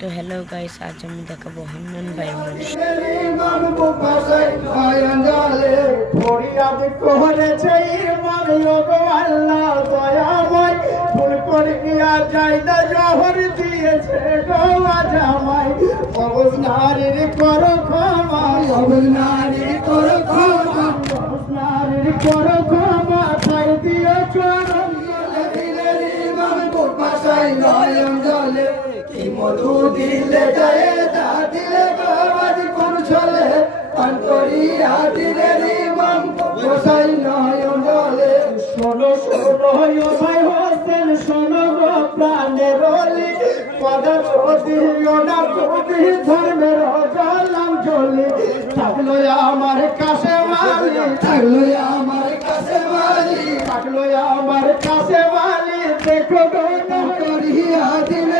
তো hello guys, আজ আমি দেখাবো হান্নান ভাইয়ের মানুষ। মধু দিলে যায় তা দিলে বাবাজ কোন চলে অন্তরিয়া দিলে রিমাম গোসাই নয়ন জলে। শোনো শোনো ভাই হোসেন, শোনো গো প্রাণের অলি, পদা দিও না তুমি ধর্মের জলাম জলি। থাকলো আমার কাছে মালি, থাকলো আমার কাছে মালি, থাকলো আমার কাছে মালি, দেখো গো করিয়া দিলে